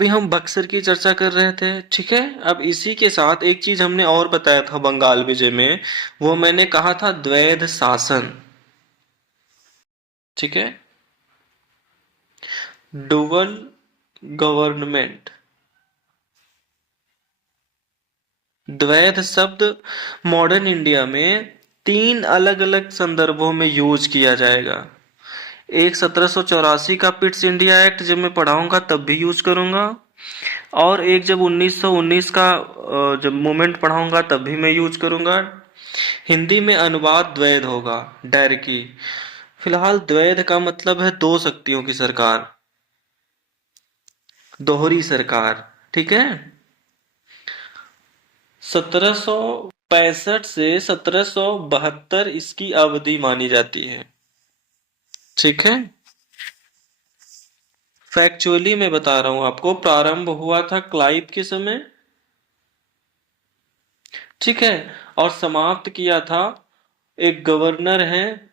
अभी हम बक्सर की चर्चा कर रहे थे, ठीक है। अब इसी के साथ एक चीज हमने और बताया था बंगाल विजय में, वो मैंने कहा था द्वैध शासन, ठीक है। Dual government. द्वैध शब्द मॉडर्न इंडिया में तीन अलग अलग संदर्भों में यूज किया जाएगा। एक 1784 का पिट्स इंडिया एक्ट जब मैं पढ़ाऊंगा तब भी यूज करूंगा, और एक जब 1919 का जब मूवमेंट पढ़ाऊंगा तब भी मैं यूज करूंगा। हिंदी में अनुवाद द्वैध होगा, डायरेक्टली। फिलहाल द्वैध का मतलब है दो शक्तियों की सरकार, दोहरी सरकार, ठीक है। 1765 से 1772 इसकी अवधि मानी जाती है, ठीक है। फैक्चुअली मैं बता रहा हूं आपको, प्रारंभ हुआ था क्लाइव के समय, ठीक है। और समाप्त किया था एक गवर्नर है,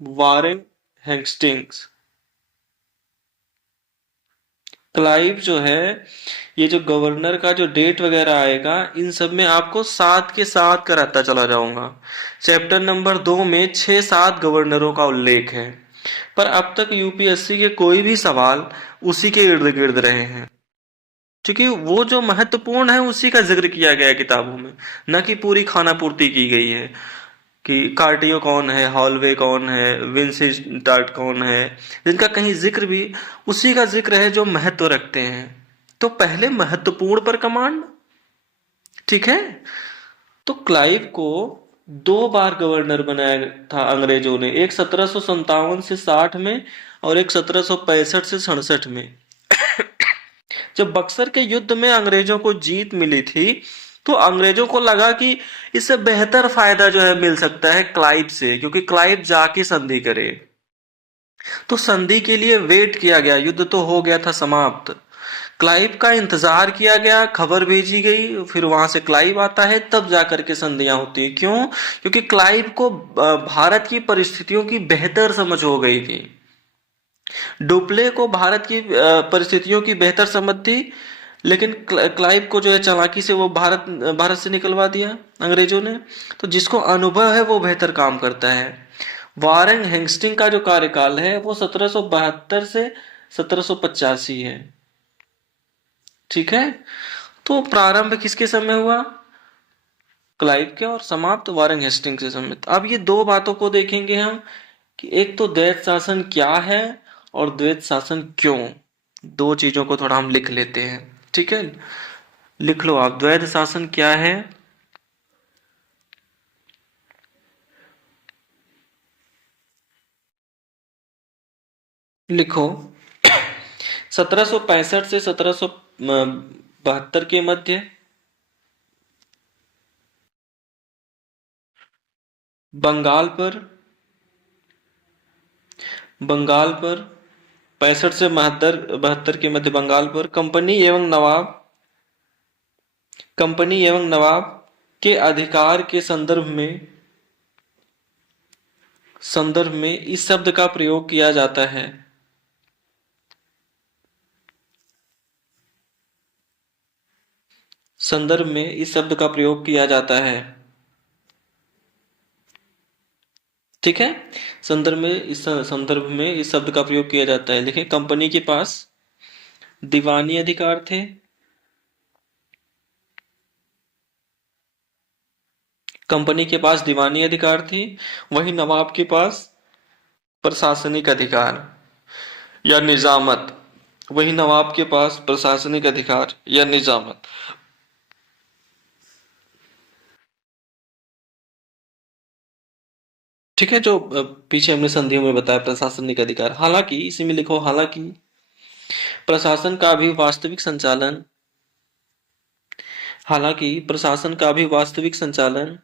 वारेन हेस्टिंग्स। क्लाइव जो है, ये जो गवर्नर का जो डेट वगैरह आएगा, इन सब में आपको साथ के साथ कराता चला जाऊंगा। चैप्टर नंबर 2 में 6-7 गवर्नरों का उल्लेख है, पर अब तक यूपीएससी के कोई भी सवाल उसी के इर्द गिर्द रहे हैं, क्योंकि वो जो महत्वपूर्ण है उसी का जिक्र किया गया है किताबों में, न कि पूरी खाना पूर्ति की गई है कि कार्टियो कौन है, हॉलवे कौन है, विंसेंटार्ट कौन है, जिनका कहीं जिक्र भी उसी का जिक्र है जो महत्व रखते हैं। तो पहले महत्वपूर्ण पर कमांड, ठीक है। तो क्लाइव को 2 बार गवर्नर बनाया था अंग्रेजों ने, एक 1757 से 60 में, और एक 1765 से 67 में। जब बक्सर के युद्ध में अंग्रेजों को जीत मिली थी, तो अंग्रेजों को लगा कि इससे बेहतर फायदा जो है मिल सकता है क्लाइव से, क्योंकि क्लाइव जाके संधि करे। तो संधि के लिए वेट किया गया, युद्ध तो हो गया था समाप्त, क्लाइव का इंतजार किया गया, खबर भेजी गई, फिर वहां से क्लाइव आता है, तब जाकर के संधियां होती है। क्यों? क्योंकि क्लाइव को भारत की परिस्थितियों की बेहतर समझ हो गई थी। डुप्ले को भारत की परिस्थितियों की बेहतर समझ थी, लेकिन क्लाइव को जो है चालाकी से वो भारत भारत से निकलवा दिया अंग्रेजों ने। तो जिसको अनुभव है वो बेहतर काम करता है। वारेन हेस्टिंग का जो कार्यकाल है वो 1772 से 1785 है, ठीक है। तो प्रारंभ किसके समय हुआ? क्लाइव के, और समाप्त वारेन हेस्टिंग से समय। अब ये दो बातों को देखेंगे हम, कि एक तो द्वैत शासन क्या है और द्वैत शासन क्यों। दो चीजों को थोड़ा हम लिख लेते हैं, ठीक है। लिख लो आप, द्वैत शासन क्या है। लिखो, 1765 से 1772 के मध्य बंगाल पर, बंगाल पर 65 से 72 के मध्य बंगाल पर कंपनी एवं नवाब के अधिकार के संदर्भ में इस शब्द का प्रयोग किया जाता है। संदर्भ में इस शब्द का प्रयोग किया जाता है, ठीक है। संदर्भ में इस शब्द का प्रयोग किया जाता है। लिखें, कंपनी के पास दीवानी अधिकार थे, कंपनी के पास दीवानी अधिकार थी, वही नवाब के पास प्रशासनिक अधिकार या निजामत, वही नवाब के पास प्रशासनिक अधिकार या निजामत, ठीक है। जो पीछे हमने संधियों में बताया प्रशासनिक अधिकार। हालांकि इसी में लिखो, हालांकि प्रशासन का भी वास्तविक संचालन, हालांकि प्रशासन का भी वास्तविक संचालन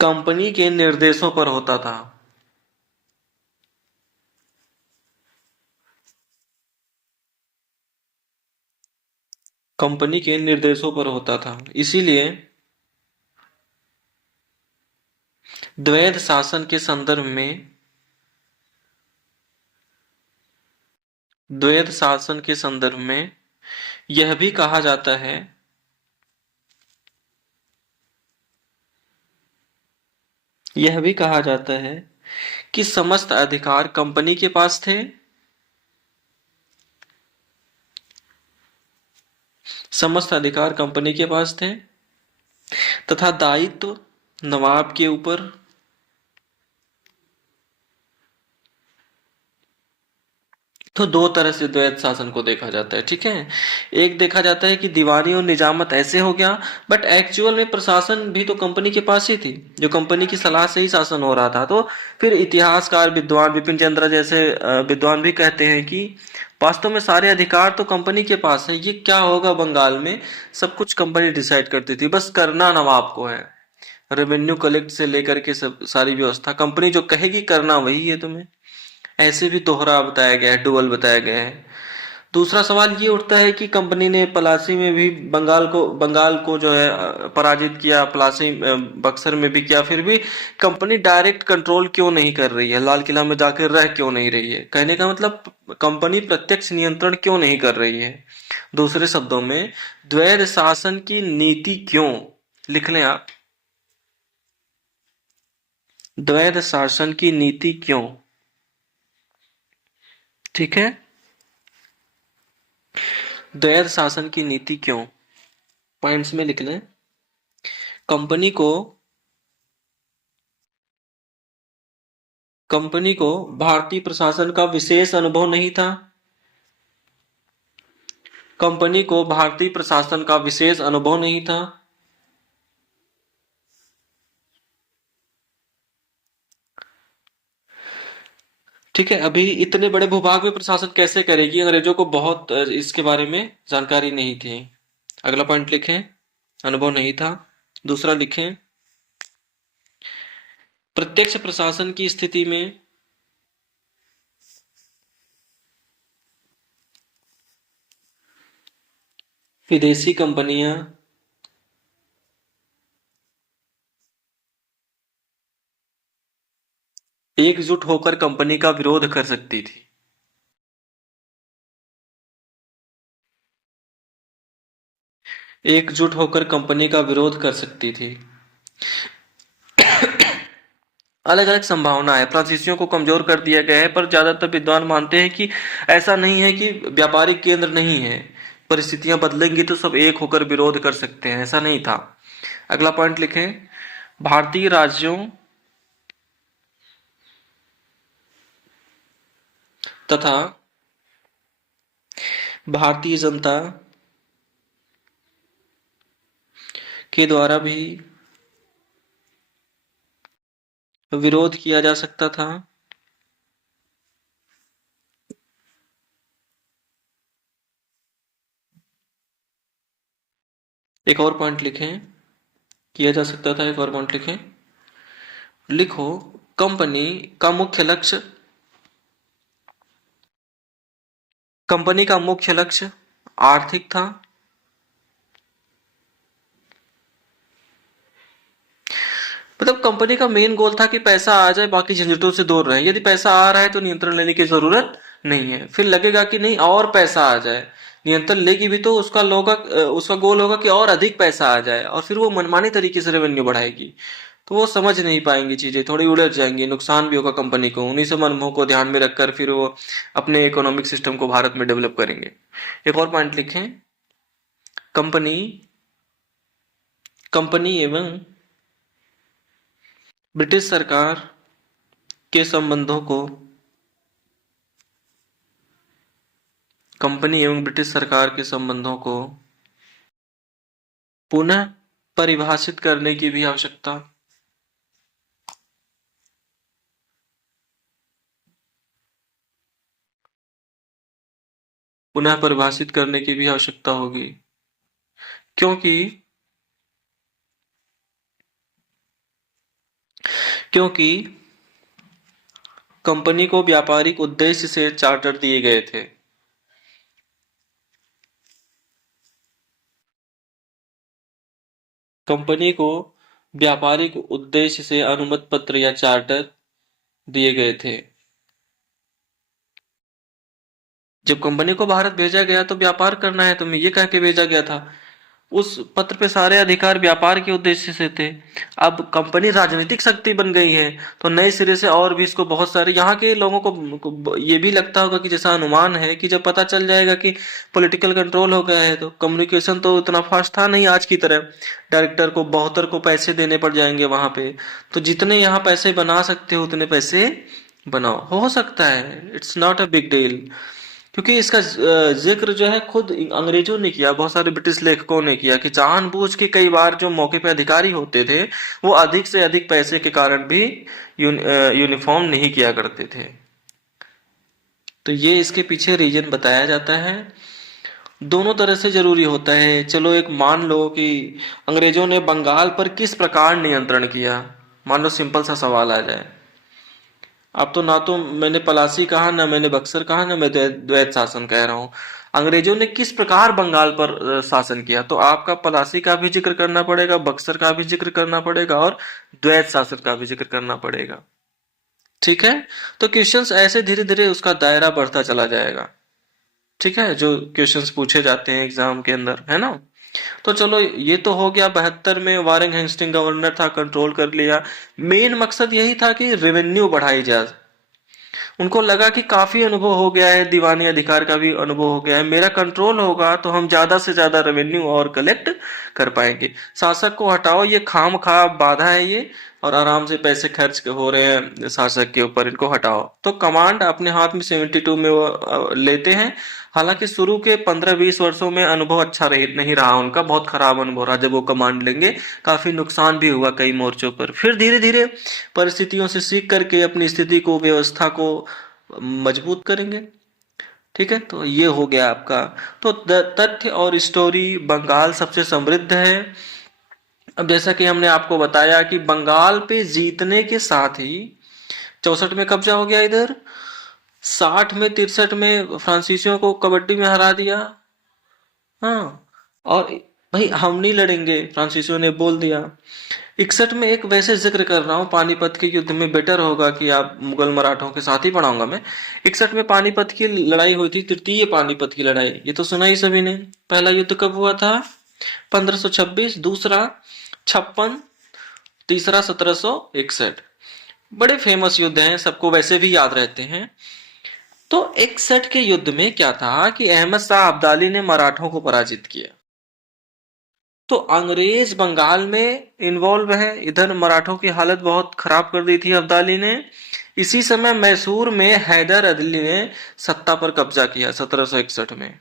कंपनी के निर्देशों पर होता था। कंपनी के निर्देशों पर होता था, इसीलिए द्वैध शासन के संदर्भ में द्वैध शासन के संदर्भ में यह भी कहा जाता है यह भी कहा जाता है कि समस्त अधिकार कंपनी के पास थे, समस्त अधिकार कंपनी के पास थे तथा दायित्व नवाब के ऊपर। तो दो तरह से द्वैध शासन को देखा जाता है, ठीक है। एक देखा जाता है कि दीवानी और निजामत ऐसे हो गया, बट एक्चुअल में प्रशासन भी तो कंपनी के पास ही थी, जो कंपनी की सलाह से ही शासन हो रहा था। तो फिर इतिहासकार विद्वान बिपिन चंद्र जैसे विद्वान भी कहते हैं कि वास्तव में सारे अधिकार तो कंपनी के पास है, ये क्या होगा बंगाल में, सब कुछ कंपनी डिसाइड करती थी, बस करना नवाब को है। रेवेन्यू कलेक्ट से लेकर के सब सारी व्यवस्था कंपनी जो कहेगी करना वही है तुम्हें। ऐसे भी दोहरा बताया गया है, डुअल बताया गया है। दूसरा सवाल ये उठता है कि कंपनी ने पलासी में भी बंगाल को जो है पराजित किया, पलासी बक्सर में भी किया, फिर भी कंपनी डायरेक्ट कंट्रोल क्यों नहीं कर रही है, लाल किला में जाकर रह क्यों नहीं रही है। कहने का मतलब कंपनी प्रत्यक्ष नियंत्रण क्यों नहीं कर रही है। दूसरे शब्दों में द्वैध शासन की नीति क्यों, लिख लें आप, द्वैध शासन की नीति क्यों, ठीक है। द्वैध शासन की नीति क्यों, पॉइंट्स में लिख लें। कंपनी को कंपनी को भारतीय प्रशासन का विशेष अनुभव नहीं था, कंपनी को भारतीय प्रशासन का विशेष अनुभव नहीं था। ठीक है, अभी इतने बड़े भूभाग में प्रशासन कैसे करेगी, अंग्रेजों को बहुत इसके बारे में जानकारी नहीं थी। अगला पॉइंट लिखें, अनुभव नहीं था। दूसरा लिखें, प्रत्यक्ष प्रशासन की स्थिति में विदेशी कंपनियां एकजुट होकर कंपनी का विरोध कर सकती थी। एकजुट होकर कंपनी का विरोध कर सकती थी। अलग अलग संभावना है, फ्रांसीसियों को कमजोर कर दिया गया है, पर ज्यादातर विद्वान मानते हैं कि ऐसा नहीं है कि व्यापारिक केंद्र नहीं है, परिस्थितियां बदलेंगी तो सब एक होकर विरोध कर सकते हैं, ऐसा नहीं था। अगला पॉइंट लिखें, भारतीय राज्यों तथा भारतीय जनता के द्वारा भी विरोध किया जा सकता था। एक और पॉइंट लिखें, किया जा सकता था, एक और पॉइंट लिखें, लिखो, कंपनी का मुख्य लक्ष्य कंपनी का मुख्य लक्ष्य आर्थिक था। मतलब कंपनी का मेन गोल था कि पैसा आ जाए, बाकी झंझटों से दूर रहे। यदि पैसा आ रहा है तो नियंत्रण लेने की जरूरत नहीं है, फिर लगेगा कि नहीं और पैसा आ जाए, नियंत्रण लेगी भी तो उसका गोल होगा कि और अधिक पैसा आ जाए, और फिर वो मनमानी तरीके से रेवेन्यू बढ़ाएगी। तो वो समझ नहीं पाएंगी, चीजें थोड़ी उलझ जाएंगी, नुकसान भी होगा कंपनी को। उन्हीं सब मनमोह को ध्यान में रखकर फिर वो अपने इकोनॉमिक सिस्टम को भारत में डेवलप करेंगे। एक और पॉइंट लिखें, कंपनी कंपनी एवं ब्रिटिश सरकार के संबंधों को कंपनी एवं ब्रिटिश सरकार के संबंधों को पुनः परिभाषित करने की भी आवश्यकता पुनः परिभाषित करने की भी आवश्यकता होगी, क्योंकि क्योंकि कंपनी को व्यापारिक उद्देश्य से चार्टर दिए गए थे। कंपनी को व्यापारिक उद्देश्य से अनुमति पत्र या चार्टर दिए गए थे। जब कंपनी को भारत भेजा गया तो व्यापार करना है तुम्हें, ये कह के भेजा गया था। उस पत्र पे सारे अधिकार व्यापार के उद्देश्य से थे। अब कंपनी राजनीतिक शक्ति बन गई है तो नए सिरे से और भी इसको बहुत सारे यहाँ के लोगों को ये भी लगता होगा कि जैसा अनुमान है कि जब पता चल जाएगा कि पॉलिटिकल कंट्रोल हो गया है तो कम्युनिकेशन तो उतना फास्ट था नहीं आज की तरह। डायरेक्टर को बहुतर को पैसे देने पड़ जाएंगे वहां पे। तो जितने यहाँ पैसे बना सकते हो उतने पैसे बनाओ, हो सकता है, it's not a big deal. क्योंकि इसका जिक्र जो है खुद अंग्रेजों ने किया, बहुत सारे ब्रिटिश लेखकों ने किया कि जानबूझ के कई बार जो मौके पे अधिकारी होते थे वो अधिक से अधिक पैसे के कारण भी यूनिफॉर्म नहीं किया करते थे। तो ये इसके पीछे रीजन बताया जाता है। दोनों तरह से जरूरी होता है। चलो एक मान लो कि अंग्रेजों ने बंगाल पर किस प्रकार नियंत्रण किया, मान लो सिंपल सा सवाल आ जाए। अब तो ना तो मैंने पलासी कहा, ना मैंने बक्सर कहा, ना मैं द्वैत शासन कह रहा हूं। अंग्रेजों ने किस प्रकार बंगाल पर शासन किया, तो आपका पलासी का भी जिक्र करना पड़ेगा, बक्सर का भी जिक्र करना पड़ेगा और द्वैत शासन का भी जिक्र करना पड़ेगा। ठीक है, तो क्वेश्चंस ऐसे धीरे धीरे उसका दायरा बढ़ता चला जाएगा। ठीक है, जो क्वेश्चंस पूछे जाते हैं एग्जाम के अंदर, है ना। तो चलो ये तो हो गया, 72 में वारेन हेस्टिंग गवर्नर था, कंट्रोल कर लिया। मेन मकसद यही था कि रेवेन्यू बढ़ाई जाए। उनको लगा कि काफी अनुभव हो गया है, दीवानी अधिकार का भी अनुभव हो गया है, मेरा कंट्रोल होगा तो हम ज्यादा से ज्यादा रेवेन्यू और कलेक्ट कर पाएंगे। शासक को हटाओ, ये खाम खा बाधा है ये, और आराम से पैसे खर्च हो रहे हैं शासक के ऊपर, इनको हटाओ। तो कमांड अपने हाथ में 72 में वो लेते हैं। हालांकि शुरू के 15-20 वर्षों में अनुभव अच्छा नहीं रहा उनका, बहुत खराब अनुभव रहा जब वो कमांड लेंगे। काफी नुकसान भी हुआ कई मोर्चों पर। फिर धीरे धीरे परिस्थितियों से सीख करके अपनी स्थिति को, व्यवस्था को मजबूत करेंगे। ठीक है, तो ये हो गया आपका। तो तथ्य और स्टोरी, बंगाल सबसे समृद्ध है। अब जैसा कि हमने आपको बताया कि बंगाल पे जीतने के साथ ही 64 में कब्जा हो गया इधर, 60 में 63 में फ्रांसीसियों को कबड्डी में हरा दिया। हाँ, और भाई हम नहीं लड़ेंगे, फ्रांसीसियों ने बोल दिया। 61 में एक वैसे जिक्र कर रहा हूँ, पानीपत के युद्ध में बेटर होगा कि आप मुगल मराठों के साथ ही पढ़ाऊंगा मैं। 61 में पानीपत की लड़ाई हुई थी, तृतीय पानीपत की लड़ाई, ये तो सुना ही सभी ने। पहला युद्ध कब हुआ था? 1526, दूसरा 56, तीसरा 1761। बड़े फेमस युद्ध हैं, सबको वैसे भी याद रहते हैं। तो 61 के युद्ध में क्या था कि अहमद शाह अब्दाली ने मराठों को पराजित किया। तो अंग्रेज बंगाल में इन्वॉल्व है, इधर मराठों की हालत बहुत खराब कर दी थी अब्दाली ने। इसी समय मैसूर में हैदर अली ने सत्ता पर कब्जा किया 1761 में।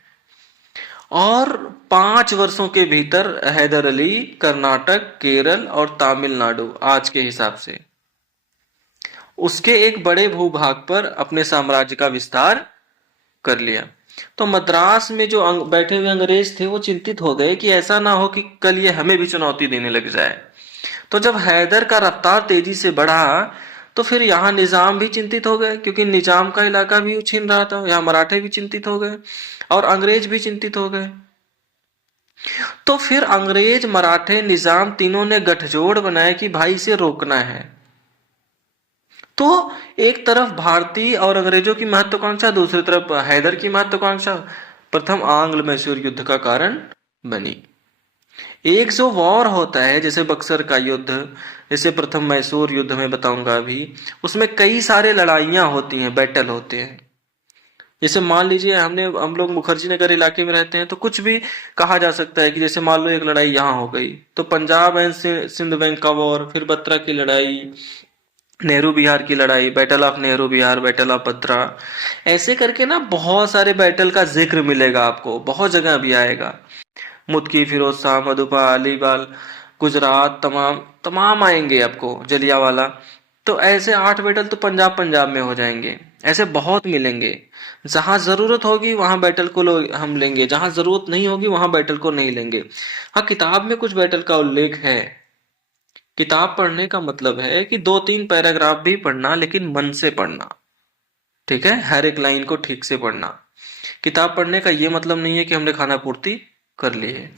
और 5 वर्षों के भीतर हैदर अली कर्नाटक, केरल और तमिलनाडु आज के हिसाब से उसके एक बड़े भूभाग पर अपने साम्राज्य का विस्तार कर लिया। तो मद्रास में जो बैठे हुए अंग्रेज थे वो चिंतित हो गए कि ऐसा ना हो कि कल ये हमें भी चुनौती देने लग जाए। तो जब हैदर का रफ्तार तेजी से बढ़ा तो फिर यहाँ निजाम भी चिंतित हो गए, क्योंकि निजाम का इलाका भी छीन रहा था। यहाँ मराठे भी चिंतित हो गए और अंग्रेज भी चिंतित हो गए। तो फिर अंग्रेज, मराठे, निजाम तीनों ने गठजोड़ बनाया कि भाई इसे रोकना है। तो एक तरफ भारतीय और अंग्रेजों की महत्वाकांक्षा, दूसरी तरफ हैदर की महत्वाकांक्षा प्रथम आंग्ल मैसूर युद्ध का कारण बनी। एक जो वॉर होता है जैसे बक्सर का युद्ध, जैसे प्रथम मैसूर युद्ध में बताऊंगा अभी, उसमें कई सारे लड़ाइयां होती हैं, बैटल होते हैं। जैसे मान लीजिए हम लोग मुखर्जी नगर इलाके में रहते हैं, तो कुछ भी कहा जा सकता है कि जैसे मान लो एक लड़ाई यहाँ हो गई तो पंजाब एंड सिंध बैंक का वॉर, फिर बत्रा की लड़ाई, नेहरू बिहार की लड़ाई, battle of Nehru Bihar, battle of Batra, ऐसे करके ना बहुत सारे बैटल का जिक्र मिलेगा आपको, बहुत जगह भी आएगा। मुदकी, फिरोज शाह, मधुपा, अलीबाल, गुजरात, तमाम तमाम आएंगे आपको, जलियावाला। तो ऐसे 8 बैटल तो पंजाब पंजाब में हो जाएंगे। ऐसे बहुत मिलेंगे, जहां जरूरत होगी वहां बैटल को हम लेंगे, जहां जरूरत नहीं होगी वहां बैटल को नहीं लेंगे। हाँ, किताब में कुछ बैटल का उल्लेख है। किताब पढ़ने का मतलब है कि 2-3 पैराग्राफ भी पढ़ना, लेकिन मन से पढ़ना। ठीक है, हर एक लाइन को ठीक से पढ़ना। किताब पढ़ने का ये मतलब नहीं है कि हमने खाना पूर्ति कर ली है।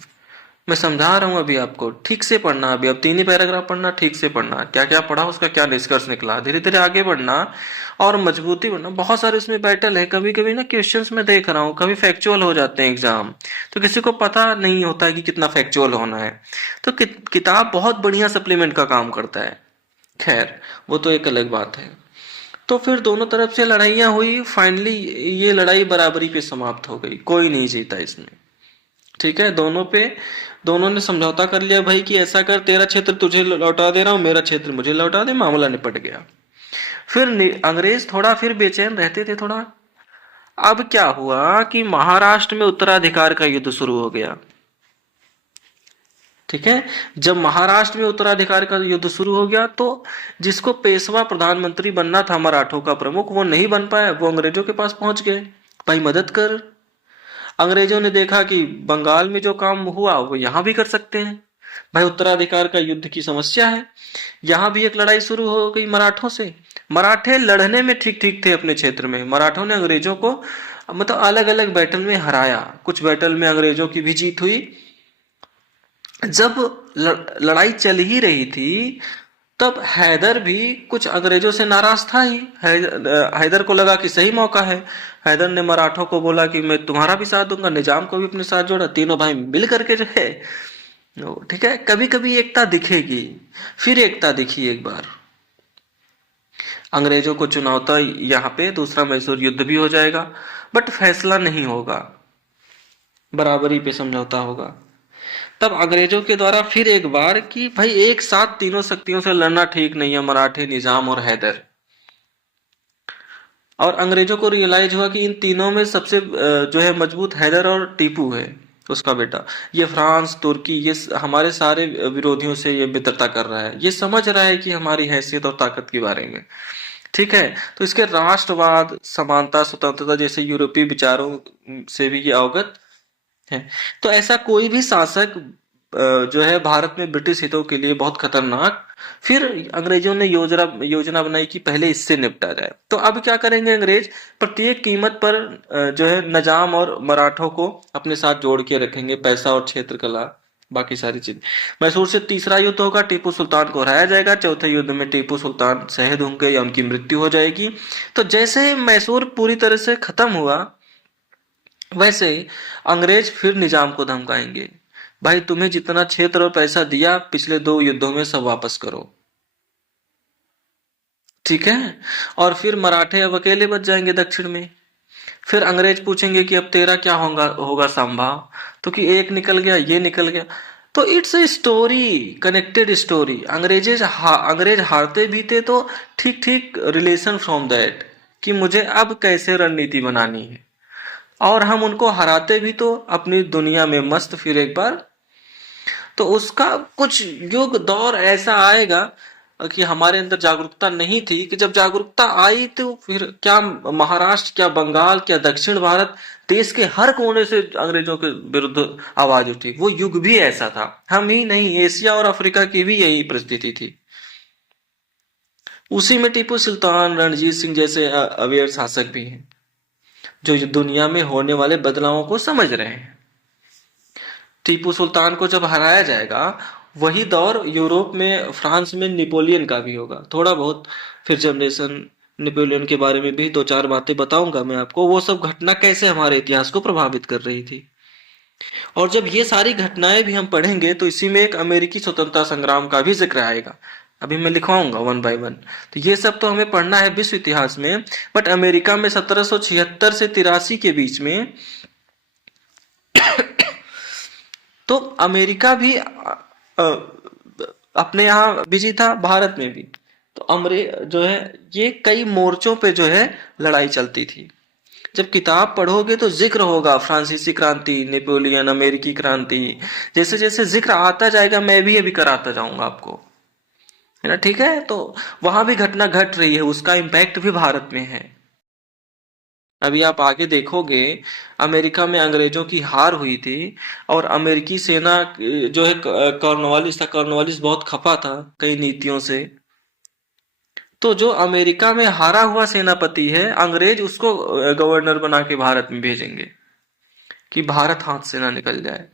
मैं समझा रहा हूँ अभी आपको, ठीक से पढ़ना। अभी अब 3 ही पैराग्राफ पढ़ना, ठीक से पढ़ना, क्या क्या पढ़ा उसका क्या निष्कर्ष निकला, धीरे धीरे आगे बढ़ना और मजबूती बढ़ना। बहुत सारे इसमें बैटल है। कभी कभी ना क्वेश्चंस में देख रहा हूँ, कभी फैक्चुअल हो जाते हैं एग्जाम, तो किसी को पता नहीं होता है कि कितना फैक्चुअल होना है। तो किताब बहुत बढ़िया सप्लीमेंट का काम करता है। खैर, वो तो एक अलग बात है। तो फिर दोनों तरफ से लड़ाइयां हुई, फाइनली ये लड़ाई बराबरी पे समाप्त हो गई, कोई नहीं जीता इसमें। ठीक है, दोनों ने समझौता कर लिया भाई कि ऐसा कर, तेरा क्षेत्र तुझे लौटा दे रहा हूं, मेरा क्षेत्र मुझे लौटा दे, मामला निपट गया। फिर अंग्रेज थोड़ा फिर बेचैन रहते थे थोड़ा। अब क्या हुआ कि महाराष्ट्र में उत्तराधिकार का युद्ध शुरू हो गया। ठीक है, जब महाराष्ट्र में उत्तराधिकार का युद्ध शुरू हो गया तो जिसको पेशवा प्रधानमंत्री बनना था मराठों का प्रमुख, वो नहीं बन पाया, वो अंग्रेजों के पास पहुंच गए, भाई मदद कर। अंग्रेजों ने देखा कि बंगाल में जो काम हुआ वो यहां भी कर सकते हैं, भाई उत्तराधिकार का युद्ध की समस्या है। यहां भी एक लड़ाई शुरू हो गई मराठों से। मराठे लड़ने में ठीक ठीक थे अपने क्षेत्र में, मराठों ने अंग्रेजों को मतलब अलग अलग बैटल में हराया, कुछ बैटल में अंग्रेजों की भी जीत हुई। जब लड़ाई चल ही रही थी तब हैदर भी कुछ अंग्रेजों से नाराज था ही। हैदर को लगा कि सही मौका है। हैदर ने मराठों को बोला कि मैं तुम्हारा भी साथ दूंगा, निजाम को भी अपने साथ जोड़ा, तीनों भाई मिल करके जो है। ठीक है, कभी कभी एकता दिखेगी। फिर एकता दिखी एक बार, अंग्रेजों को चुनौता यहाँ पे दूसरा मैसूर युद्ध भी हो जाएगा, बट फैसला नहीं होगा, बराबरी पे समझौता होगा। तब अंग्रेजों के द्वारा फिर एक बार कि भाई एक साथ तीनों शक्तियों से लड़ना ठीक नहीं है, मराठे, निजाम और हैदर। और अंग्रेजों को रियलाइज हुआ कि इन तीनों में सबसे जो है मजबूत हैदर और टीपू है, उसका बेटा। ये फ्रांस, तुर्की, ये हमारे सारे विरोधियों से ये मित्रता कर रहा है, ये समझ रहा है कि हमारी हैसियत और ताकत के बारे में। ठीक है, तो इसके राष्ट्रवाद, समानता, स्वतंत्रता जैसे यूरोपीय विचारों से भी ये अवगत है। तो ऐसा कोई भी शासक जो है भारत में ब्रिटिश हितों के लिए बहुत खतरनाक। फिर अंग्रेजों ने योजना बनाई कि पहले इससे निपटा जाए। तो अब क्या करेंगे अंग्रेज, प्रत्येक कीमत पर जो है निजाम और मराठों को अपने साथ जोड़ के रखेंगे, पैसा और क्षेत्र कला बाकी सारी चीज। मैसूर से तीसरा युद्ध होगा, टीपू सुल्तान को हराया जाएगा। चौथे युद्ध में टीपू सुल्तान शहीद होंगे या उनकी मृत्यु हो जाएगी। तो जैसे मैसूर पूरी तरह से खत्म हुआ, वैसे अंग्रेज फिर निजाम को धमकाएंगे, भाई तुम्हें जितना क्षेत्र और पैसा दिया पिछले 2 युद्धों में सब वापस करो। ठीक है, और फिर मराठे अब अकेले बच जाएंगे दक्षिण में। फिर अंग्रेज पूछेंगे कि अब तेरा क्या होगा होगा संभाव, तो कि एक निकल गया, ये निकल गया। तो it's a story, connected story. अंग्रेज हारते भी थे तो ठीक ठीक रिलेशन फ्रॉम दैट, कि मुझे अब कैसे रणनीति बनानी है। और हम उनको हराते भी तो अपनी दुनिया में मस्त फिर एक बार। तो उसका कुछ युग दौर ऐसा आएगा कि हमारे अंदर जागरूकता नहीं थी, कि जब जागरूकता आई तो फिर क्या महाराष्ट्र, क्या बंगाल, क्या दक्षिण भारत, देश के हर कोने से अंग्रेजों के विरुद्ध आवाज उठी। वो युग भी ऐसा था, हम ही नहीं, एशिया और अफ्रीका की भी यही परिस्थिति थी। उसी में टीपू सुल्तान, रणजीत सिंह जैसे अवेयर शासक भी हैं, जो दुनिया में होने वाले बदलावों को समझ रहे हैं। टीपू सुल्तान को जब हराया जाएगा, वही दौर यूरोप में, फ्रांस में नेपोलियन का भी होगा थोड़ा बहुत। फिर जनरेशन नेपोलियन के बारे में भी 2-4 बातें बताऊंगा मैं आपको, वो सब घटना कैसे हमारे इतिहास को प्रभावित कर रही थी। और जब ये सारी घटनाएं भी हम पढ़ेंगे तो इसी में एक अमेरिकी स्वतंत्रता संग्राम का भी जिक्र आएगा, अभी मैं लिखवाऊंगा 1 बाय 1। तो ये सब तो हमें पढ़ना है विश्व इतिहास में। बट अमेरिका में 1776 से 83 के बीच में तो अमेरिका भी अपने यहाँ बिजी था, भारत में भी। तो जो है ये कई मोर्चों पे जो है लड़ाई चलती थी। जब किताब पढ़ोगे तो जिक्र होगा फ्रांसीसी क्रांति, नेपोलियन, अमेरिकी क्रांति, जैसे जैसे जिक्र आता जाएगा मैं भी अभी कराता जाऊंगा आपको, है ना। ठीक है, तो वहां भी घटना घट रही है, उसका इम्पैक्ट भी भारत में है। अभी आप आगे देखोगे, अमेरिका में अंग्रेजों की हार हुई थी और अमेरिकी सेना जो है कॉर्नवालिस था, कॉर्नवालिस बहुत खफा था कई नीतियों से। तो जो अमेरिका में हारा हुआ सेनापति है, अंग्रेज उसको गवर्नर बना के भारत में भेजेंगे कि भारत हाथ से ना निकल जाए।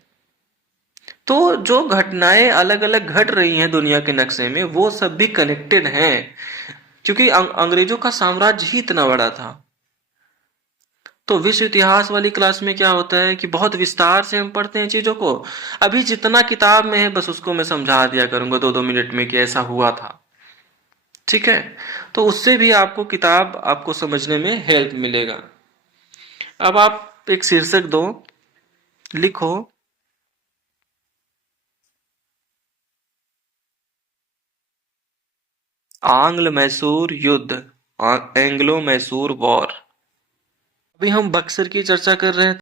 तो जो घटनाएं अलग अलग घट रही हैं दुनिया के नक्शे में, वो सब भी कनेक्टेड हैं, क्योंकि अंग्रेजों का साम्राज्य ही इतना बड़ा था। तो विश्व इतिहास वाली क्लास में क्या होता है कि बहुत विस्तार से हम पढ़ते हैं चीजों को। अभी जितना किताब में है बस उसको मैं समझा दिया करूंगा 2-2 मिनट में कि ऐसा हुआ था। ठीक है। तो उससे भी आपको किताब आपको समझने में हेल्प मिलेगा। अब आप एक शीर्षक दो, लिखो। आंग्ल मैसूर युद्ध, एंग्लो मैसूर वॉर। अभी हम बक्सर की चर्चा कर रहे हैं।